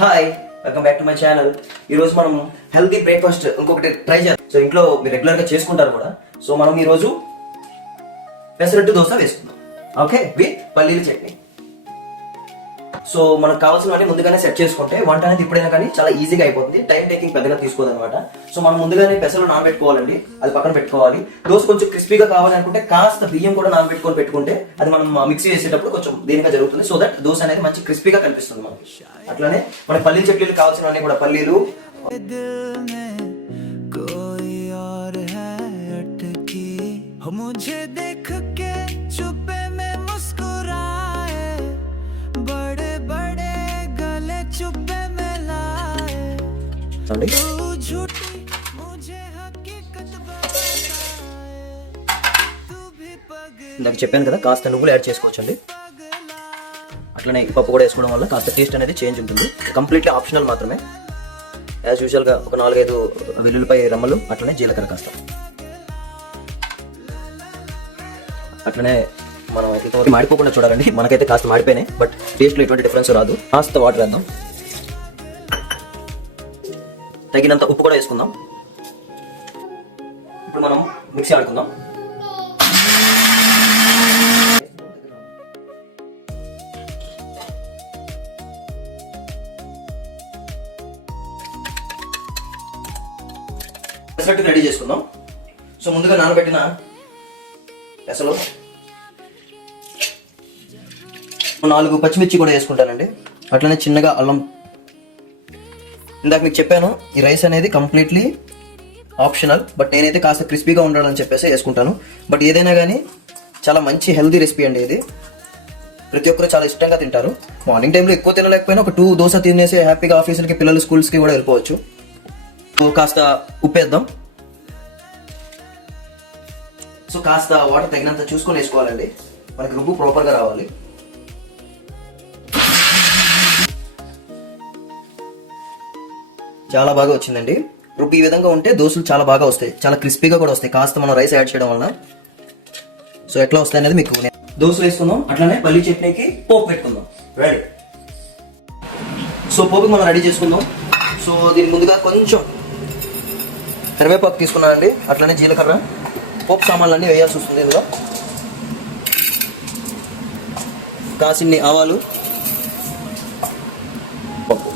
Hi, welcome back to my channel. ఈ రోజు మనం హెల్తీ బ్రేక్ఫాస్ట్ ఇంకొకటి ట్రై చేద్దాం. సో ఇంట్లో మీరు రెగ్యులర్ గా చేసుకుంటారు కూడా. సో మనం ఈ రోజు పెసరట్టు దోశ వేసుకుందాం. ఓకే, విత్ పల్లీల చట్నీ. సో మనకు కావాల్సినవన్నీ ముందుగానే సెట్ చేసుకుంటే వంట అనేది ఇప్పుడైనా కానీ చాలా ఈజీగా అయిపోతుంది. టైం టేకింగ్ పెద్దగా తీసుకోదు అనమాట. సో మనం ముందుగానే పెసలు నానబెట్టుకోవాలండి, అది పక్కన పెట్టుకోవాలి. దోశ కొంచెం క్రిస్పీగా కావాలనుకుంటే కాస్త బియ్యం కూడా నానబెట్టుకొని పెట్టుకుంటే అది మనం మిక్సీ వేసేటప్పుడు కొంచెం దీనిగా జరుగుతుంది. సో దట్ దోశ అనేది మంచి క్రిస్పీగా కనిపిస్తుంది మనకి. అట్లానే మన పల్లీల చట్నీలు కావాల్సినవన్నీ కూడా పల్లీలు, ఇందాక చెప్పాను కదా కాస్త నువ్వులు యాడ్ చేసుకోవచ్చండి. అట్లనే పప్పు కూడా వేసుకోవడం వల్ల కాస్త టేస్ట్ అనేది చేంజ్ ఉంటుంది. కంప్లీట్లీ ఆప్షనల్ మాత్రమే. యాజ్ యూజువల్గా ఒక 4-5 వెల్లుల్లిపాయ రమ్మలు, అట్లనే జీలకర్ర కాస్త. అట్లనే మనం ఇంతవరకు మాడిపోకుండా చూడాలండి. మనకైతే కాస్త మాడిపోయినాయి, బట్ టేస్ట్లో ఎటువంటి డిఫరెన్స్ రాదు. కాస్త వాటర్ వేద్దాం, తగినంత ఉప్పు కూడా వేసుకుందాం. ఇప్పుడు మనం మిక్సీ ఆడుకుందాం. పెసరట్టు రెడీ చేసుకుందాం. సో ముందుగా నానబెట్టిన పెసలు, 4 పచ్చిమిర్చి కూడా వేసుకుంటానండి. అట్లనే చిన్నగా అల్లం. ఇందాక మీకు చెప్పాను ఈ రైస్ అనేది కంప్లీట్లీ ఆప్షనల్, బట్ నేనైతే కాస్త క్రిస్పీగా ఉండాలని చెప్పేసి వేసుకుంటాను. బట్ ఏదైనా కానీ చాలా మంచి హెల్తీ రెసిపీ అండి ఇది. ప్రతి ఒక్కరు చాలా ఇష్టంగా తింటారు. మార్నింగ్ టైంలో ఎక్కువ తినలేకపోయినా ఒక 2 దోశ తినేసి హ్యాపీగా ఆఫీసులకి, పిల్లలు స్కూల్స్కి కూడా వెళ్ళిపోవచ్చు. సో కాస్త ఉప్పు వేద్దాం. సో కాస్త వాటర్ తగినంత చూసుకొని వేసుకోవాలండి, మనకి రుబ్బు ప్రాపర్గా రావాలి. చాలా బాగా వచ్చిందండి రుబ్బు. ఈ విధంగా ఉంటే దోశలు చాలా బాగా వస్తాయి, చాలా క్రిస్పీగా కూడా వస్తాయి కాస్త మనం రైస్ యాడ్ చేయడం వల్ల. సో ఎట్లా వస్తాయి అనేది మీకు దోశలు వేసుకుందాం. అట్లానే పల్లీ చట్నీకి పోపు పెట్టుకుందాం. రెడీ. సో పోపుకి మనం రెడీ చేసుకుందాం. సో దీని ముందుగా కొంచెం కరివేపాకు తీసుకున్నానండి, అట్లనే జీలకర్ర, పోపు సామాన్లన్నీ వేయాల్సి వస్తుంది. ఇందులో కాసిన్ని ఆవాలు, పప్పు.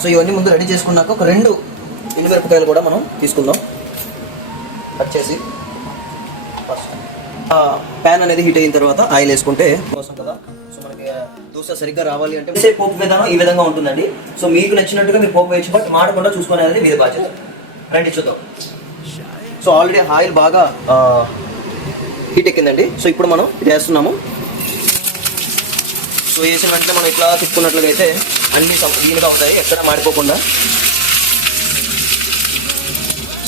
సో ఇవన్నీ ముందు రెడీ చేసుకున్నాక ఒక 2 ఎండుమిరపకాయలు కూడా మనం తీసుకుందాం. కట్ చేసి ఫస్ట్ ప్యాన్ అనేది హీట్ అయిన తర్వాత ఆయిల్ వేసుకుంటే కోసం కదా. సో మనకి దోశ సరిగ్గా రావాలి అంటే పోపు విధానం ఈ విధంగా ఉంటుందండి. సో మీకు నచ్చినట్టుగా మీరు పోపు వేయచ్చు, బట్ మాడకుండా చూసుకునే అనేది మీద బాధ్యత. రండి చూద్దాం. సో ఆల్రెడీ ఆయిల్ బాగా హీట్ ఎక్కిందండి. సో ఇప్పుడు మనం ఇది వేస్తున్నాము. సో వేసిన వెంటనే మనం ఇట్లా తిప్పుకున్నట్లుగా అయితే అన్ని వీలుగా ఉంటాయి, ఎక్కడ మాడిపోకుండా.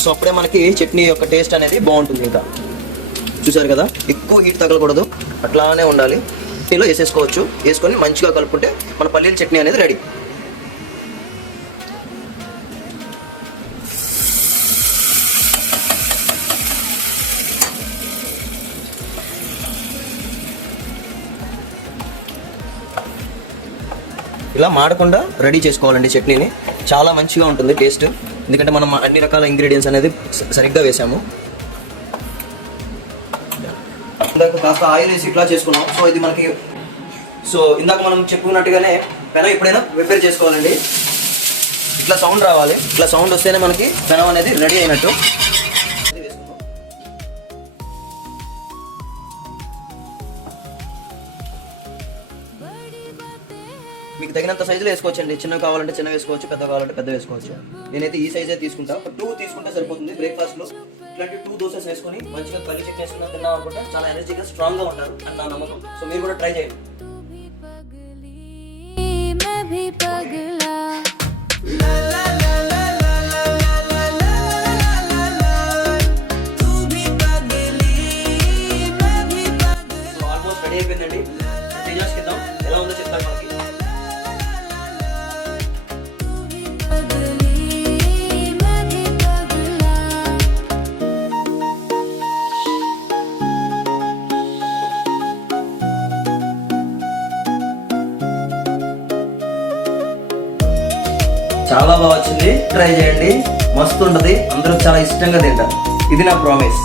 సో అప్పుడే మనకి చట్నీ యొక్క టేస్ట్ అనేది బాగుంటుంది. ఇంకా చూసారు కదా, ఎక్కువ హీట్ తగలకూడదు, అట్లానే ఉండాలి. ఇలా వేసేసుకోవచ్చు. వేసుకొని మంచిగా కలుపుకుంటే మన పల్లీల చట్నీ అనేది రెడీ. ఇలా మాడకుండా రెడీ చేసుకోవాలండి చట్నీని. చాలా మంచిగా ఉంటుంది టేస్ట్, ఎందుకంటే మనం అన్ని రకాల ఇంగ్రీడియంట్స్ అనేది సరిగ్గా వేసాము. ఇందాక కాస్త ఆయిల్ వేసి ఇట్లా చేసుకున్నాం. సో ఇది మనకి, సో ఇందాక మనం చెప్పుకున్నట్టుగానే పెనం ఎప్పుడైనా ప్రిపేర్ చేసుకోవాలండి. ఇట్లా సౌండ్ రావాలి. ఇట్లా సౌండ్ వస్తేనే మనకి పెనం అనేది రెడీ అయినట్టు. మీకు తగినంత సైజులో వేసుకోవచ్చండి. చిన్నవి కావాలంటే చిన్న వేసుకోవచ్చు, పెద్ద కావాలంటే పెద్ద వేసుకోవచ్చు. నేనైతే ఈ సైజే తీసుకుంటా. ఒక 2 తీసుకుంటే సరిపోతుంది. బ్రేక్ఫాస్ట్లో ఇట్లాంటి 2 దోసెస్ వేసుకొని మంచిగా పల్లి చట్నీ వేసుకున్నా తిన్నాం అనుకుంటే చాలా ఎనర్జీగా స్ట్రాంగ్గా ఉంటారు అని నా నమ్మకం. సో మీరు కూడా ట్రై చేయండి. ఆల్మోస్ట్ రెడీ అయిపోయిందండి. టేస్ట్ చేద్దాం ఎలా ఉందో చెప్తాను మనకి. చాలా బాగా వచ్చింది, ట్రై చేయండి, మస్తు ఉంటుంది, అందరూ చాలా ఇష్టంగా తింటారు, ఇది నా ప్రామిస్.